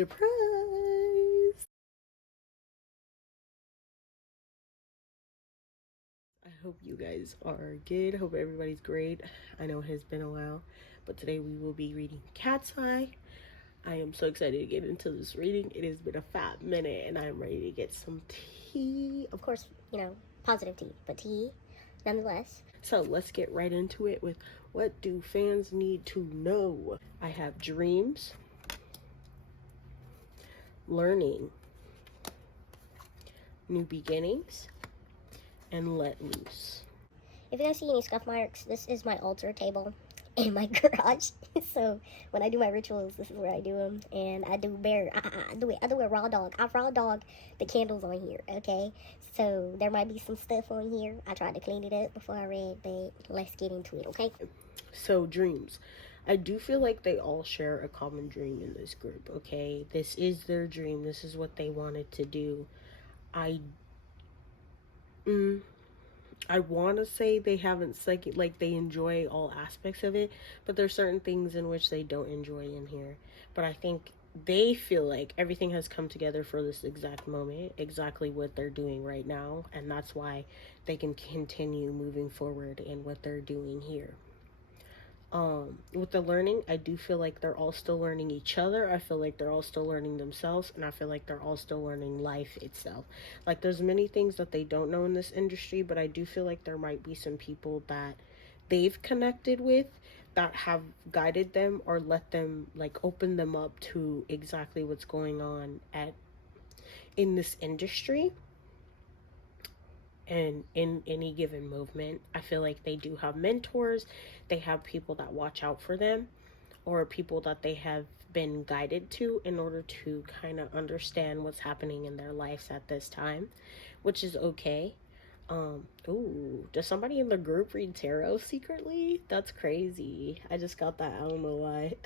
Surprise! I hope you guys are good. Hope everybody's great. I know it has been a while, but today we will be reading Katseye. I am so excited to get into this reading. It has been a fat minute and I'm ready to get some tea. Of course, positive tea, but tea nonetheless. So let's get right into it with what do fans need to know? I have dreams, learning, new beginnings, and let loose. If you guys see any scuff marks, this is my altar table in my garage. So when I do my rituals, this is where I do them. And I do I do a raw dog. I raw dog the candles on here, okay? So there might be some stuff on here. I tried to clean it up before I read, but let's get into it, okay? So dreams. I do feel like they all share a common dream in this group, okay? This is their dream. This is what they wanted to do. I want to say they haven't like they enjoy all aspects of it, but there's certain things in which they don't enjoy in here. But I think they feel like everything has come together for this exact moment, exactly what they're doing right now, and that's why they can continue moving forward in what they're doing here. With the learning, I do feel like they're all still learning each other. I feel like they're all still learning themselves, and I feel like they're all still learning life itself. Like there's many things that they don't know in this industry, but I do feel like there might be some people that they've connected with that have guided them or let them like open them up to exactly what's going on in this industry and in any given movement. I feel like they do have mentors, they have people that watch out for them, or people that they have been guided to in order to kind of understand what's happening in their lives at this time, which is okay. Ooh, does somebody in the group read tarot secretly? That's crazy. I just got that. I don't know why.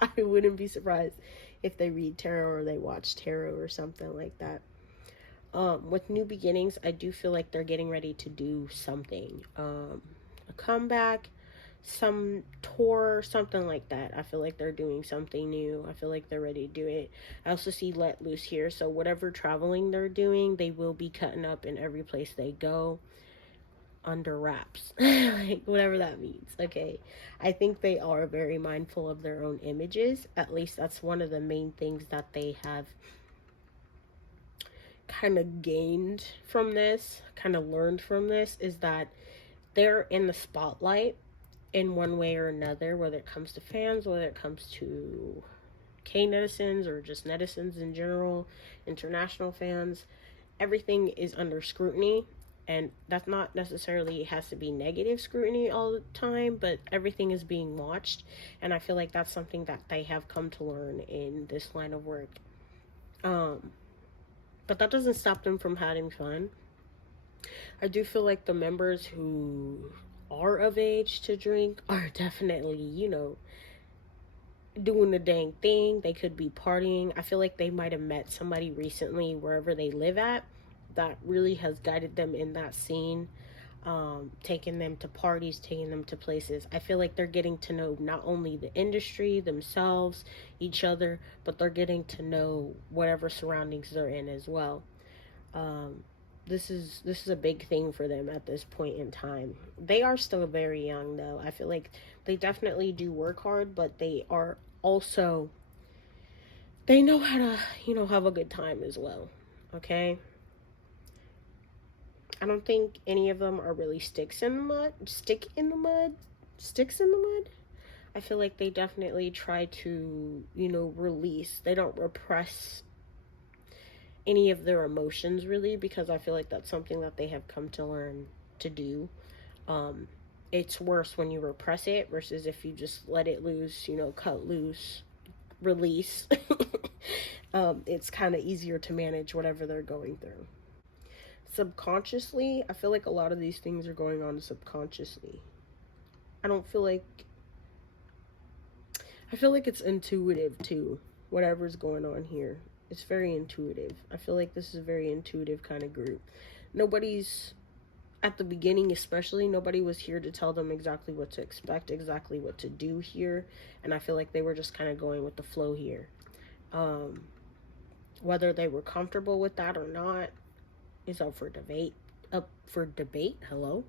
I wouldn't be surprised if they read tarot or they watch tarot or something like that. With new beginnings, I do feel like they're getting ready to do something. A comeback, some tour, something like that. I feel like they're doing something new. I feel like they're ready to do it. I also see let loose here. So whatever traveling they're doing, they will be cutting up in every place they go under wraps. Like whatever that means. Okay. I think they are very mindful of their own images. At least that's one of the main things that they have kind of gained from this, kind of learned from this, is that they're in the spotlight in one way or another, whether it comes to fans, whether it comes to K-netizens or just netizens in general, international fans. Everything is under scrutiny, and that's not necessarily has to be negative scrutiny all the time, but everything is being watched, and I feel like that's something that they have come to learn in this line of work. But that doesn't stop them from having fun. I do feel like the members who are of age to drink are definitely, doing the dang thing. They could be partying. I feel like they might have met somebody recently wherever they live at that really has guided them in that scene, taking them to parties, taking them to places. I feel like they're getting to know not only the industry, themselves, each other, but they're getting to know whatever surroundings they're in as well. This is a big thing for them at this point in time. They are still very young though. I feel like they definitely do work hard, but they are also, they know how to, have a good time as well. Okay? I don't think any of them are really sticks in the mud. Sticks in the mud. I feel like they definitely try to, release. They don't repress any of their emotions really, because I feel like that's something that they have come to learn to do. It's worse when you repress it versus if you just let it loose, cut loose, release. It's kind of easier to manage whatever they're going through. Subconsciously, I feel like a lot of these things are going on subconsciously. I don't feel like, I feel like it's intuitive too, whatever's going on here. It's very intuitive. I feel like this is a very intuitive kind of group. Nobody's, at the beginning especially, nobody was here to tell them exactly what to expect, exactly what to do here. And I feel like they were just kind of going with the flow here. Whether they were comfortable with that or not is up for debate. Up for debate. Hello,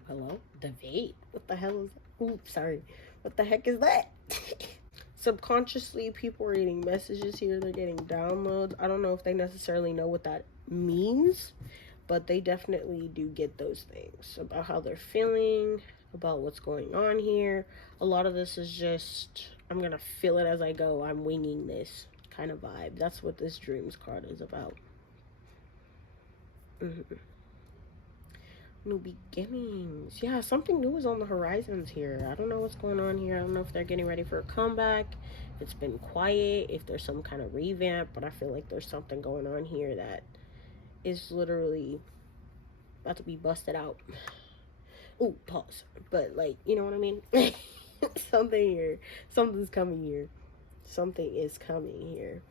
debate. What the hell is that? Oops, sorry. What the heck is that? Subconsciously, people are getting messages here. They're getting downloads. I don't know if they necessarily know what that means, but they definitely do get those things about how they're feeling, about what's going on here. A lot of this is just, I'm gonna feel it as I go. I'm winging this kind of vibe. That's what this dreams card is about. New beginnings. Yeah, something new is on the horizons here. I don't know what's going on here. I don't know if they're getting ready for a comeback, if it's been quiet, if there's some kind of revamp, but I feel like there's something going on here that is literally about to be busted out. Ooh, pause. But, like, you know what I mean? Something here. Something's coming here. Something is coming here.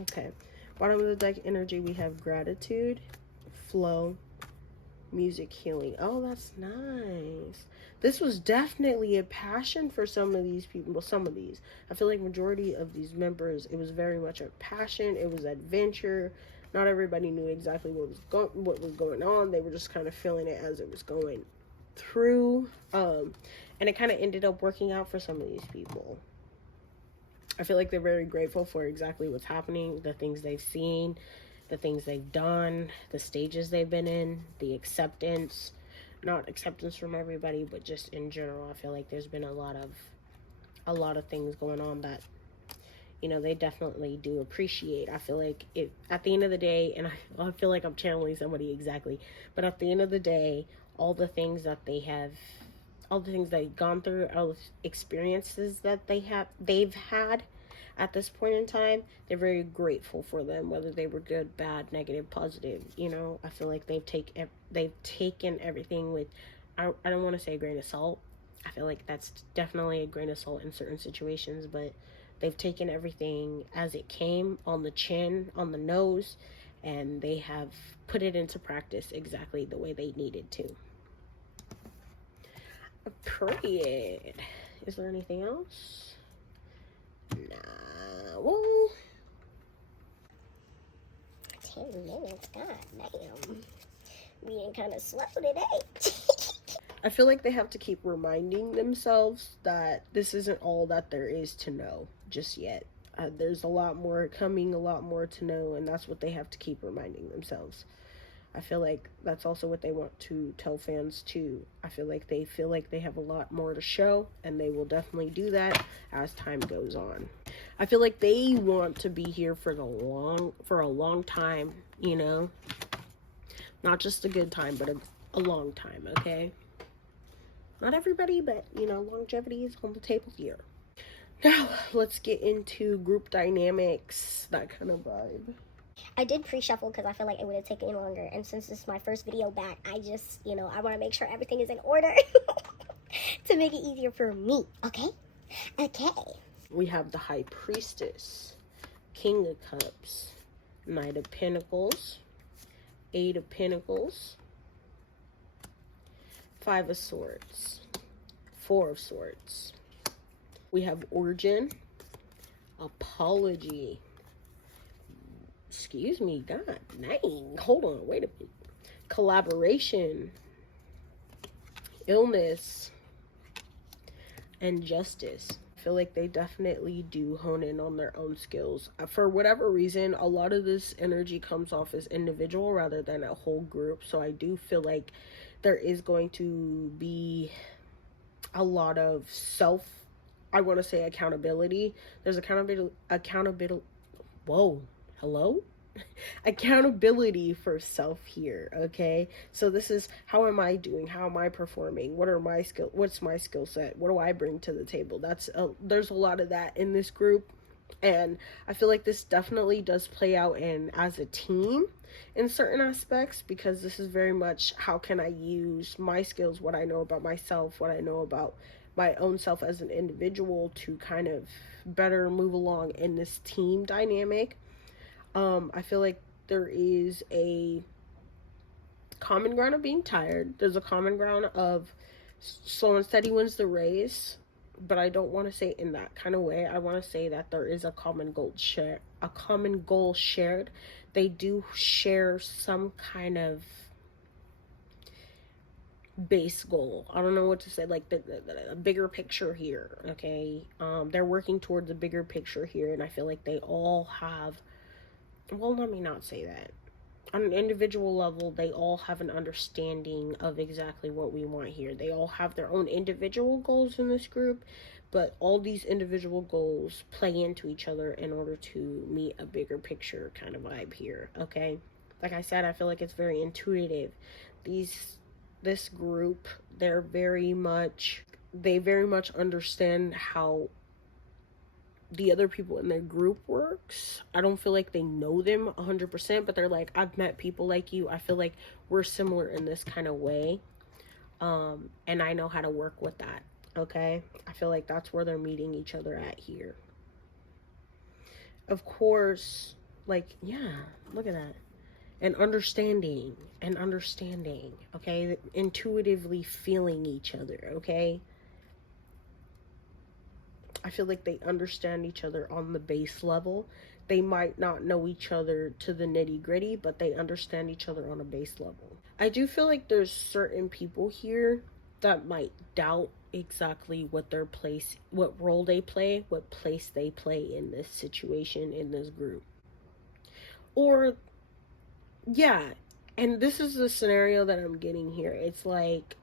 Okay. Bottom of the deck energy, we have gratitude, flow, music, healing. Oh, that's nice. This was definitely a passion for some of these people. Well, some of these. I feel like majority of these members, it was very much a passion. It was adventure. Not everybody knew exactly what was going on. They were just kind of feeling it as it was going through. And it kind of ended up working out for some of these people. I feel like they're very grateful for exactly what's happening, the things they've seen, the things they've done, the stages they've been in, the acceptance. Not acceptance from everybody, but just in general. I feel like there's been a lot of things going on that, you know, they definitely do appreciate. I feel like it at the end of the day, and I feel like I'm channeling somebody exactly, but at the end of the day, all the things that they've gone through, all the experiences that they've had at this point in time, they're very grateful for them, whether they were good, bad, negative, positive. You know, I feel like they've taken everything with, I don't want to say a grain of salt. I feel like that's definitely a grain of salt in certain situations, but they've taken everything as it came, on the chin, on the nose, and they have put it into practice exactly the way they needed to. Period. Is there anything else? Nah. Well, 10 minutes, god damn. Being kind of slow today. I feel like they have to keep reminding themselves that this isn't all that there is to know just yet. There's a lot more coming, a lot more to know, and that's what they have to keep reminding themselves. I feel like that's also what they want to tell fans too. I feel like they have a lot more to show, and they will definitely do that as time goes on. I feel like they want to be here for a long time, you know? Not just a good time, but a long time, okay? Not everybody, but, you know, longevity is on the table here. Now, let's get into group dynamics, that kind of vibe. I did pre-shuffle because I feel like it would have taken longer. And since this is my first video back, I just, you know, I want to make sure everything is in order to make it easier for me. Okay? Okay. We have the High Priestess, King of Cups, Knight of Pentacles, Eight of Pentacles, Five of Swords, Four of Swords. We have Origin, Apology. Excuse me, god dang. Hold on, wait a minute. Collaboration, Illness, and Justice. I feel like they definitely do hone in on their own skills. For whatever reason, a lot of this energy comes off as individual rather than a whole group. So I do feel like there is going to be a lot of I want to say accountability. There's accountability. Whoa, hello? Accountability for self here, okay? So this is, how am I doing? How am I performing? What's my skill set? What do I bring to the table? There's a lot of that in this group, and I feel like this definitely does play out as a team in certain aspects, because this is very much, how can I use my skills, what I know about myself, what I know about my own self as an individual, to kind of better move along in this team dynamic. I feel like there is a common ground of being tired. There's a common ground of slow and steady wins the race. but I don't want to say in that kind of way. I want to say that there is a common goal shared. They do share some kind of base goal. I don't know what to say, like the bigger picture here, okay? They're working towards a bigger picture here, and I feel like they all have, well, let me not say that. On an individual level, they all have an understanding of exactly what we want here. They all have their own individual goals in this group, but all these individual goals play into each other in order to meet a bigger picture kind of vibe here, okay? Like I said, I feel like it's very intuitive. This group, they very much understand how the other people in their group works. I don't feel like they know them 100%, but they're like, I've met people like you. I feel like we're similar in this kind of way. And I know how to work with that. Okay? I feel like that's where they're meeting each other at here. Of course, like, yeah, look at that. And understanding, okay? Intuitively feeling each other, okay? I feel like they understand each other on the base level. They might not know each other to the nitty gritty, but they understand each other on a base level. I do feel like there's certain people here that might doubt exactly what role they play, what place they play in this situation, in this group. Or, yeah, and this is the scenario that I'm getting here. It's like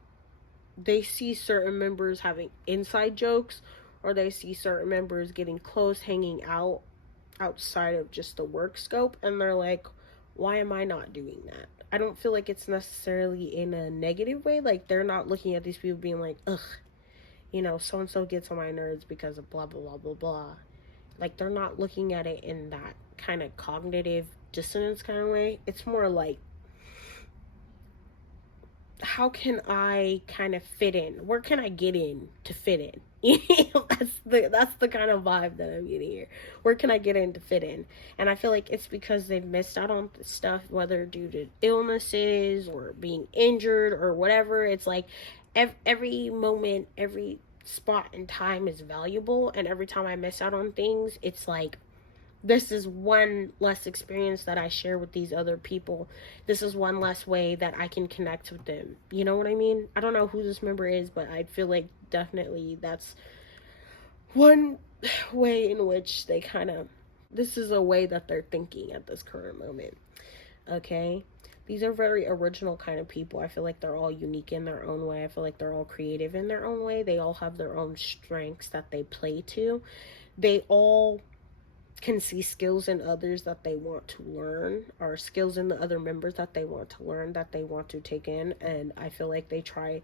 they see certain members having inside jokes, or they see certain members getting close, hanging out outside of just the work scope, and they're like, why am I not doing that? I don't feel like it's necessarily in a negative way. Like, they're not looking at these people being like, ugh, so and so gets on my nerves because of blah blah blah blah blah. Like, they're not looking at it in that kind of cognitive dissonance kind of way. It's more like, how can I kind of fit in? Where can I get in to fit in? That's the kind of vibe that I'm getting here. Where can I get in to fit in? And I feel like it's because they've missed out on stuff, whether due to illnesses or being injured or whatever. It's like every moment, every spot in time is valuable, and every time I miss out on things, it's like, this is one less experience that I share with these other people. This is one less way that I can connect with them. You know what I mean? I don't know who this member is, but I feel like definitely that's one way in which they this is a way that they're thinking at this current moment. Okay? These are very original kind of people. I feel like they're all unique in their own way. I feel like they're all creative in their own way. They all have their own strengths that they play to. They all can see skills in others that they want to learn, or skills in the other members that they want to learn, that they want to take in. And I feel like they try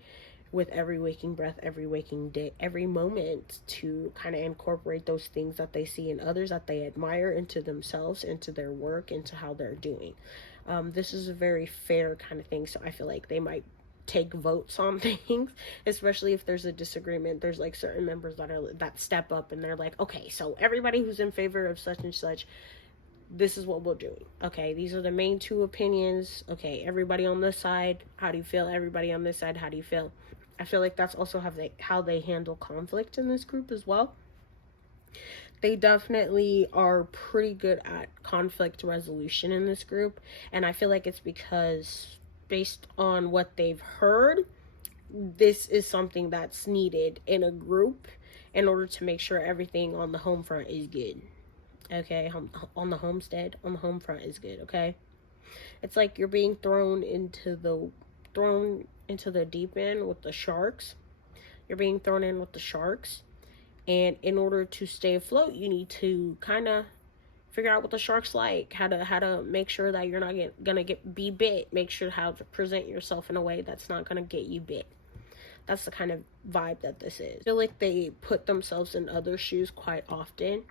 with every waking breath, every waking day, every moment, to kind of incorporate those things that they see in others that they admire into themselves, into their work, into how they're doing. This is a very fair kind of thing, so I feel like they might take votes on things, especially if there's a disagreement. There's like certain members that step up and they're like, okay, so everybody who's in favor of such and such, this is what we'll do. Okay, these are the main two opinions. Okay, everybody on this side, how do you feel? Everybody on this side, how do you feel? I feel like that's also how they handle conflict in this group as well. They definitely are pretty good at conflict resolution in this group, and I feel like it's because, based on what they've heard, this is something that's needed in a group in order to make sure everything on the home front is good. Okay, on the homestead, on the home front is good. Okay, it's like you're being thrown into the deep end with the sharks. You're being thrown in with the sharks, and in order to stay afloat, you need to kind of figure out what the shark's like, how to make sure that you're not gonna be bit, make sure how to present yourself in a way that's not gonna get you bit. That's the kind of vibe that this is. I feel like they put themselves in other shoes quite often,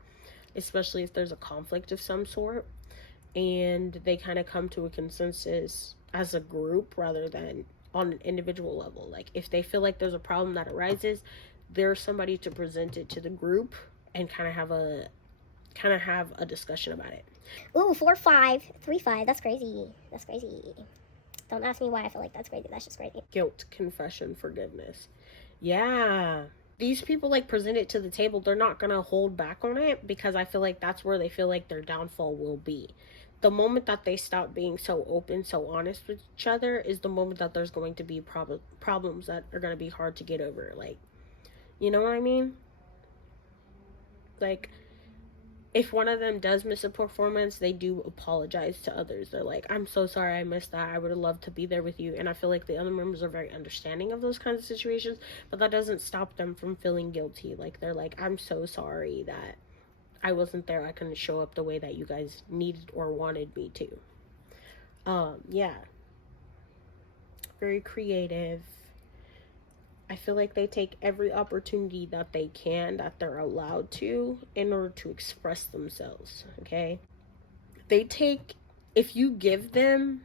especially if there's a conflict of some sort, and they kind of come to a consensus as a group rather than on an individual level. Like, if they feel like there's a problem that arises, there's somebody to present it to the group and kind of have a discussion about it. Ooh, 4-5, 3-5. That's crazy. That's crazy. Don't ask me why I feel like that's crazy. That's just crazy. Guilt, confession, forgiveness. Yeah. these people like present it to the table, they're not gonna hold back on it, because I feel like that's where they feel like their downfall will be. The moment that they stop being so open, so honest with each other, is the moment that there's going to be problems that are going to be hard to get over. Like, you know what I mean? Like, if one of them does miss a performance, they do apologize to others. They're like, I'm so sorry I missed that. I would have loved to be there with you. And I feel like the other members are very understanding of those kinds of situations, but that doesn't stop them from feeling guilty. Like, they're like, I'm so sorry that I wasn't there. I couldn't show up the way that you guys needed or wanted me to. Yeah. Very creative. I feel like they take every opportunity that they can, that they're allowed to, in order to express themselves, okay? They take, if you give them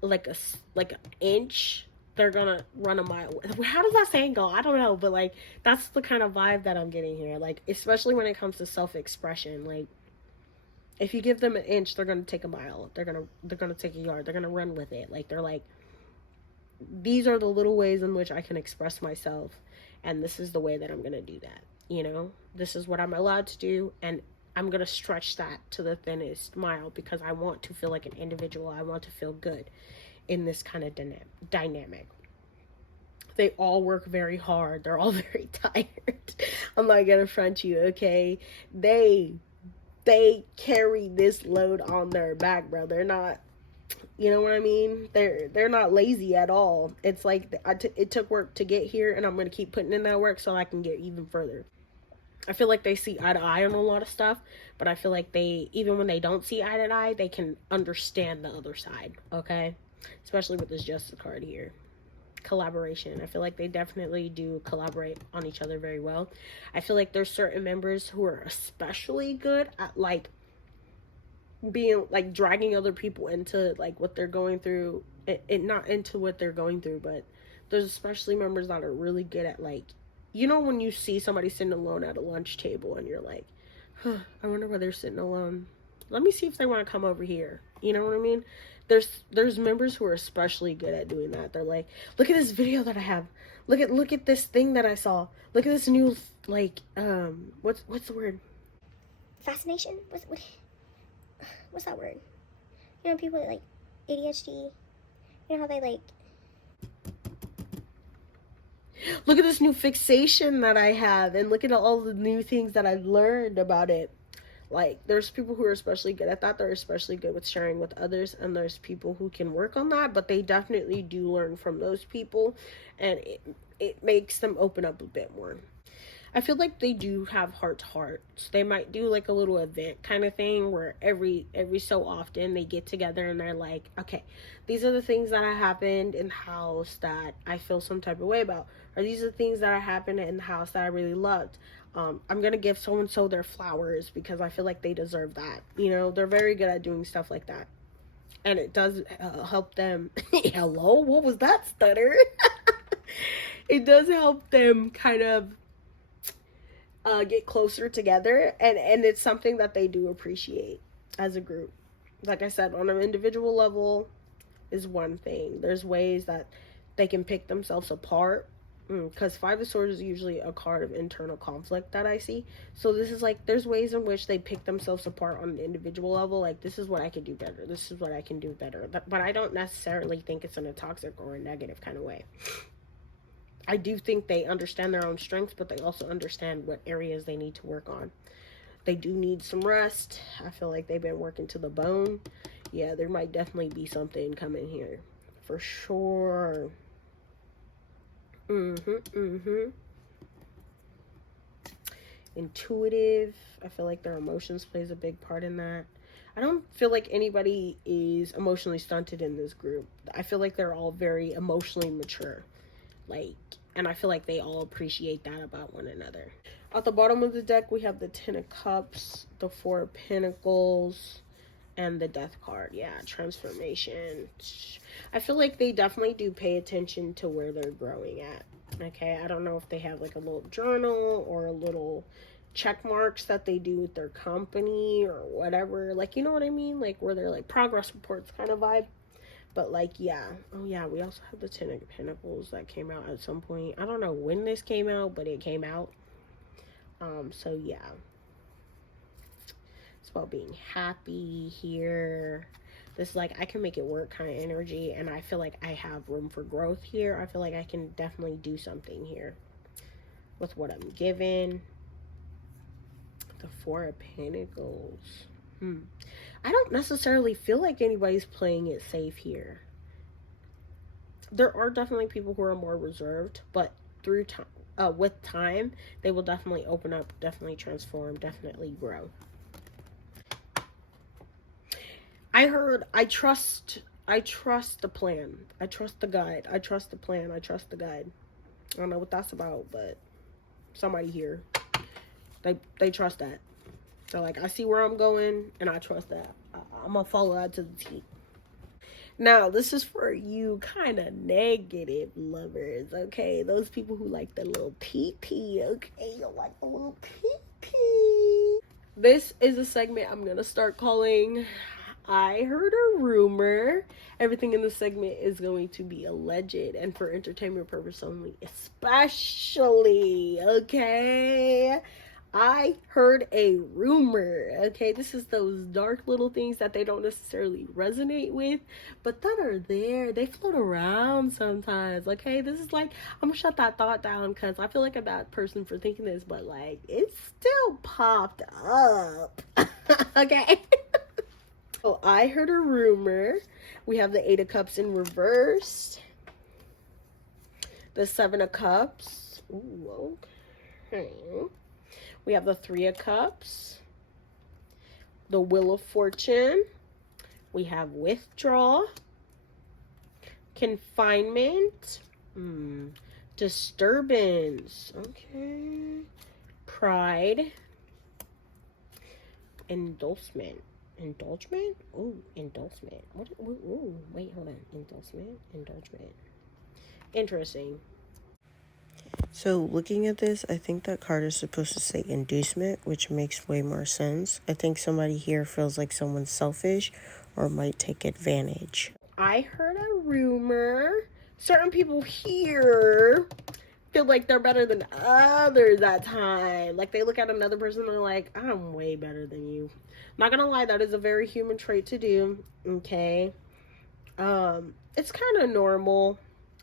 like an inch, they're gonna run a mile. How does that saying go? I don't know, but like, that's the kind of vibe that I'm getting here. Like, especially when it comes to self-expression, like, if you give them an inch, they're gonna take a mile. They're gonna take a yard. They're gonna run with it. Like, they're like, these are the little ways in which I can express myself, and this is the way that I'm gonna do that. You know, this is what I'm allowed to do, and I'm gonna stretch that to the thinnest mile, because I want to feel like an individual. I want to feel good in this kind of dynamic. They all work very hard. They're all very tired. I'm not gonna front you, okay? They carry this load on their back, bro. They're not, you know what I mean? They're not lazy at all. It's like, it took work to get here, and I'm gonna keep putting in that work so I can get even further. I feel like they see eye to eye on a lot of stuff, but I feel like they, even when they don't see eye to eye, they can understand the other side, okay? Especially with this justice card here. Collaboration. I feel like they definitely do collaborate on each other very well. I feel like there's certain members who are especially good at like being like dragging other people into like what they're going through. It not into what they're going through, but there's especially members that are really good at like, you know, when you see somebody sitting alone at a lunch table and you're like, huh, I wonder why they're sitting alone. Let me see if they want to come over here. You know what I mean? There's members who are especially good at doing that. They're like, look at this video that I have. Look at this thing that I saw. Look at this new like what's the word? Fascination? What's that word? You know, people like ADHD. You know how they like. Look at this new fixation that I have, and look at all the new things that I've learned about it. Like, there's people who are especially good at that. They're especially good with sharing with others, and there's people who can work on that, but they definitely do learn from those people, and it makes them open up a bit more. I feel like they do have heart to hearts. They might do like a little event kind of thing where every so often they get together and they're like, okay, these are the things that happened in the house that I feel some type of way about, or these are the things that happened in the house that I really loved. I'm gonna give so and so their flowers because I feel like they deserve that. You know, they're very good at doing stuff like that, and it does help them. Hello, what was that stutter? It does help them kind of get closer together, and it's something that they do appreciate as a group. Like I said, on an individual level is one thing. There's ways that they can pick themselves apart, because Five of Swords is usually a card of internal conflict that I see. So this is like, there's ways in which they pick themselves apart on an individual level. Like, this is what I can do better, this is what I can do better, but I don't necessarily think it's in a toxic or a negative kind of way. I do think they understand their own strengths, but they also understand what areas they need to work on. They do need some rest. I feel like they've been working to the bone. Yeah, there might definitely be something coming here. For sure. Intuitive. I feel like their emotions plays a big part in that. I don't feel like anybody is emotionally stunted in this group. I feel like they're all very emotionally mature. Like, and I feel like they all appreciate that about one another. At the bottom of the deck, we have the Ten of Cups, the Four of Pentacles, and the Death card. Yeah, transformation. I feel like they definitely do pay attention to where they're growing at. Okay, I don't know if they have like a little journal or a little check marks that they do with their company or whatever. Like, you know what I mean? Like, where they're like progress reports kind of vibe. But like, yeah. Oh yeah, we also have the Ten of Pentacles that came out at some point. I don't know when this came out, but it came out. So yeah. It's about being happy here. This, like, I can make it work kind of energy, and I feel like I have room for growth here. I feel like I can definitely do something here with what I'm given. The Four of Pentacles. I don't necessarily feel like anybody's playing it safe here. There are definitely people who are more reserved, but through time, with time, they will definitely open up, definitely transform, definitely grow. I heard, I trust the plan. I trust the guide. I trust the plan. I trust the guide. I don't know what that's about, but somebody here, they trust that. So like, I see where I'm going, and I trust that. I'm gonna follow that to the T. Now, this is for you kind of negative lovers, okay? Those people who like the little pee-pee, okay? You like the little pee-pee. This is a segment I'm gonna start calling I Heard a Rumor. Everything in the segment is going to be alleged and for entertainment purpose only, especially, okay? I heard a rumor, okay? This is those dark little things that they don't necessarily resonate with, but that are there. They float around sometimes, okay? This is like, I'm gonna shut that thought down because I feel like a bad person for thinking this, but like, it still popped up, okay? So I heard a rumor. We have the Eight of Cups in reverse, the Seven of Cups. Ooh, okay. We have the Three of Cups, the Wheel of Fortune. We have withdraw, confinement, disturbance, okay, pride, indulgement. Indulgement? Oh, indulgement. What? Ooh, wait, hold on. Indulgement. Interesting. So looking at this, I think that card is supposed to say inducement, which makes way more sense. I think somebody here feels like someone's selfish or might take advantage. I heard a rumor. Certain people here feel like they're better than others at time. Like they look at another person and they're like, I'm way better than you. Not gonna lie, that is a very human trait to do. Okay. It's kind of normal.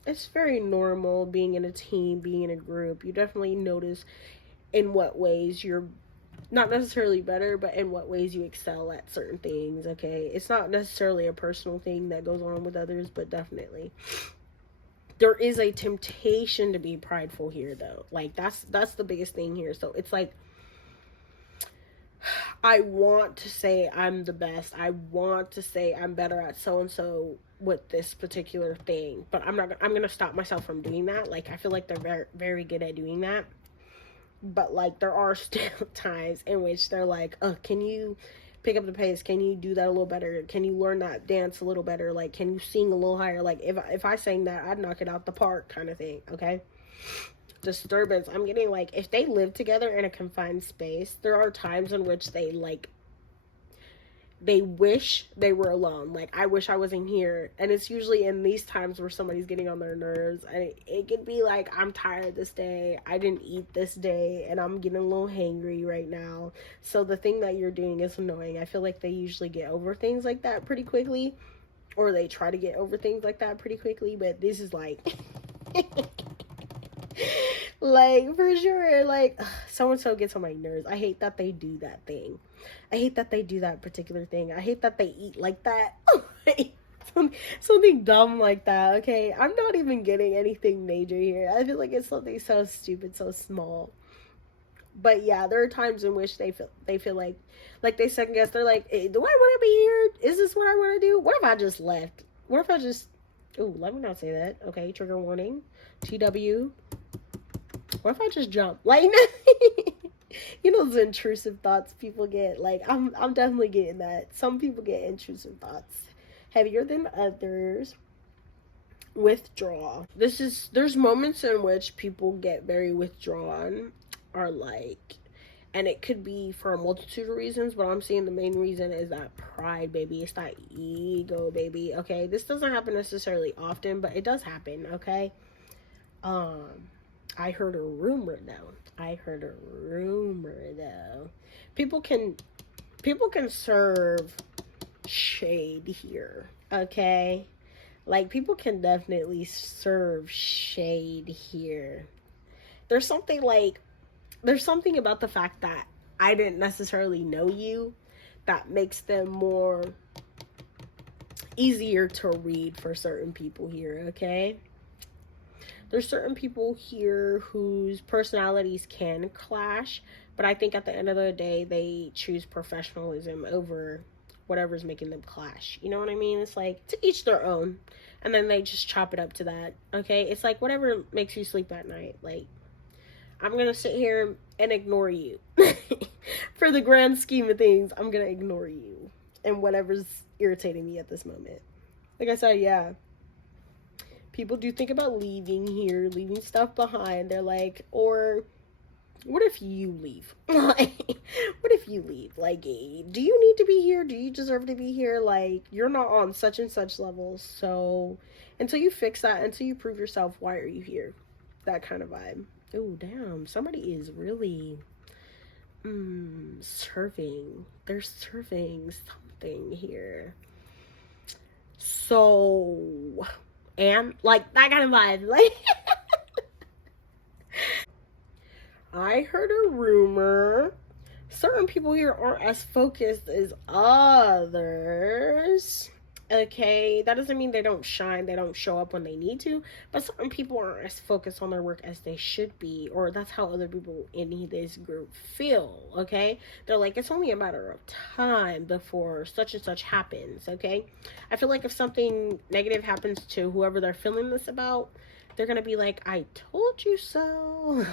It's very normal being in a team, being in a group. You definitely notice in what ways you're not necessarily better, but in what ways you excel at certain things, okay? It's not necessarily a personal thing that goes on with others, but definitely. There is a temptation to be prideful here, though. Like, that's the biggest thing here. So it's like, I want to say I'm the best. I want to say I'm better at so-and-so with this particular thing, but I'm gonna stop myself from doing that. Like, I feel like they're very, very good at doing that, but like, there are still times in which they're like, can you pick up the pace? Can you do that a little better? Can you learn that dance a little better? Like, can you sing a little higher? Like, if I sang that, I'd knock it out the park, kind of thing, okay? Disturbance, I'm getting like, if they live together in a confined space, there are times in which they wish they were alone. Like, I wish I wasn't here. And it's usually in these times where somebody's getting on their nerves, and it could be like, I'm tired this day, I didn't eat this day, and I'm getting a little hangry right now, so the thing that you're doing is annoying. I feel like they usually get over things like that pretty quickly, or they try to get over things like that pretty quickly, but this is like like, for sure, like, so-and-so gets on my nerves. I hate that they do that thing. I hate that they do that particular thing. I hate that they eat like that. Something dumb like that, okay? I'm not even getting anything major here. I feel like it's something so stupid, so small. But yeah, there are times in which they feel like they second guess. They're like, hey, do I want to be here? Is this what I want to do? What if I just left? What if I just... Ooh, let me not say that. Okay, trigger warning. TW. What if I just jump? Like, you know, those intrusive thoughts people get. Like, I'm definitely getting that. Some people get intrusive thoughts heavier than others. Withdraw. There's moments in which people get very withdrawn, or like, And it could be for a multitude of reasons, but I'm seeing the main reason is that pride, baby. It's that ego, baby. Okay, this doesn't happen necessarily often, but it does happen. Okay. I heard a rumor though. People can serve shade here. Okay. Like, people can definitely serve shade here. There's something about the fact that I didn't necessarily know you that makes them more easier to read for certain people here, okay? There's certain people here whose personalities can clash, but I think at the end of the day, they choose professionalism over whatever's making them clash. You know what I mean? It's like, to each their own. And then they just chop it up to that, okay? It's like whatever makes you sleep at night. Like, I'm going to sit here and ignore you. For the grand scheme of things, I'm going to ignore you and whatever's irritating me at this moment. Like I said, yeah. People do think about leaving here, leaving stuff behind. They're like, or what if you leave? What if you leave? Like, do you need to be here? Do you deserve to be here? Like, you're not on such and such levels. So until you fix that, until you prove yourself, why are you here? That kind of vibe. Oh, damn. Somebody is really serving. They're serving something here. So, and like that kind of vibe. Like, I heard a rumor. Certain people here aren't as focused as others. Okay, that doesn't mean they don't shine, they don't show up when they need to, but certain people aren't as focused on their work as they should be, or that's how other people in this group feel, okay? They're like, it's only a matter of time before such and such happens, okay? I feel like if something negative happens to whoever they're feeling this about, they're gonna be like, I told you so.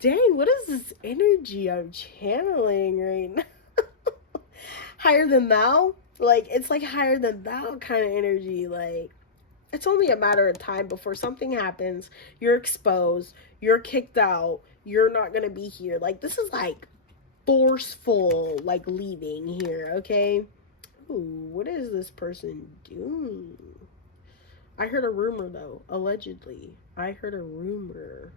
Dang, what is this energy I'm channeling right now? Higher than thou? Like, it's like higher than thou kind of energy. Like, it's only a matter of time before something happens. You're exposed. You're kicked out. You're not going to be here. Like, this is like forceful, like, leaving here, okay? Ooh, what is this person doing? I heard a rumor, though. Allegedly. I heard a rumor.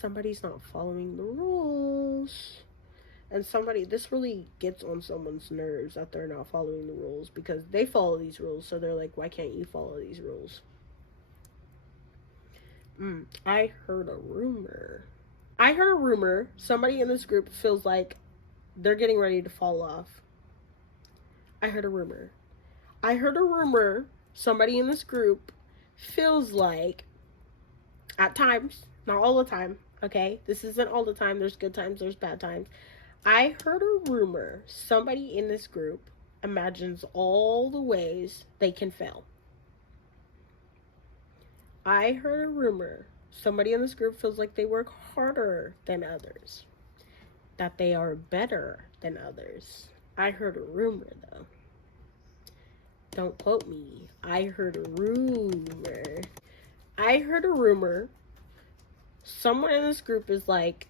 Somebody's not following the rules. And this really gets on someone's nerves that they're not following the rules, because they follow these rules, so they're like, why can't you follow these rules? I heard a rumor. Somebody in this group feels like they're getting ready to fall off. I heard a rumor. Somebody in this group feels like, at times, not all the time, okay? This isn't all the time. There's good times, there's bad times. I heard a rumor. Somebody in this group imagines all the ways they can fail. I heard a rumor. Somebody in this group feels like they work harder than others, that they are better than others. I heard a rumor, though. Don't quote me. I heard a rumor. Someone in this group is like,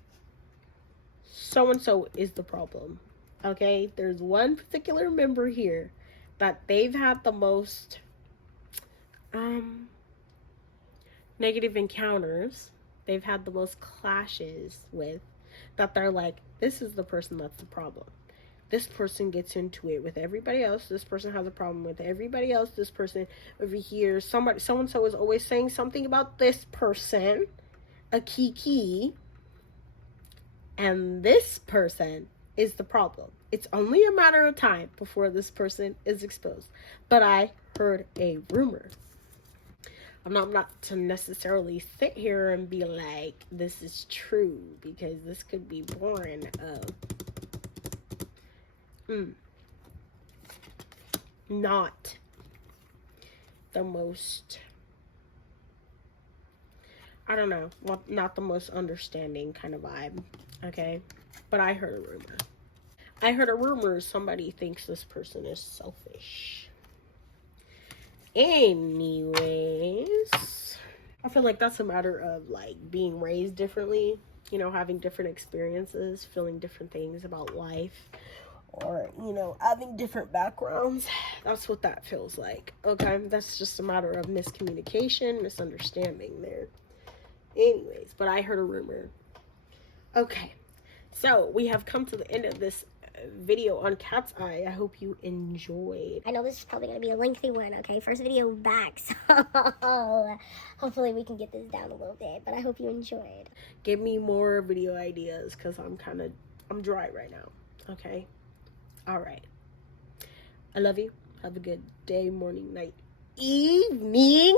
so-and-so is the problem. Okay? There's one particular member here that they've had the most negative encounters. They've had the most clashes with, that they're like, this is the person that's the problem. This person gets into it with everybody else. This person has a problem with everybody else. This person over here, so-and-so is always saying something about this person, a key, and this person is the problem. It's only a matter of time before this person is exposed. But I heard a rumor. I'm not to necessarily sit here and be like, this is true, because this could be born of not the most, I don't know, not the most understanding kind of vibe, okay? But I heard a rumor. Somebody thinks this person is selfish. Anyways, I feel like that's a matter of, like, being raised differently. you know, having different experiences, feeling different things about life, or, you know, having different backgrounds. That's what that feels like. Okay, that's just a matter of miscommunication, misunderstanding there. Anyways, but I heard a rumor. Okay, so we have come to the end of this video on Katseye. I hope you enjoyed. I know this is probably going to be a lengthy one, okay? First video back, so hopefully we can get this down a little bit, but I hope you enjoyed. Give me more video ideas, because I'm dry right now, okay? All right. I love you. Have a good day, morning, night, evening.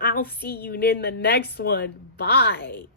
I'll see you in the next one. Bye.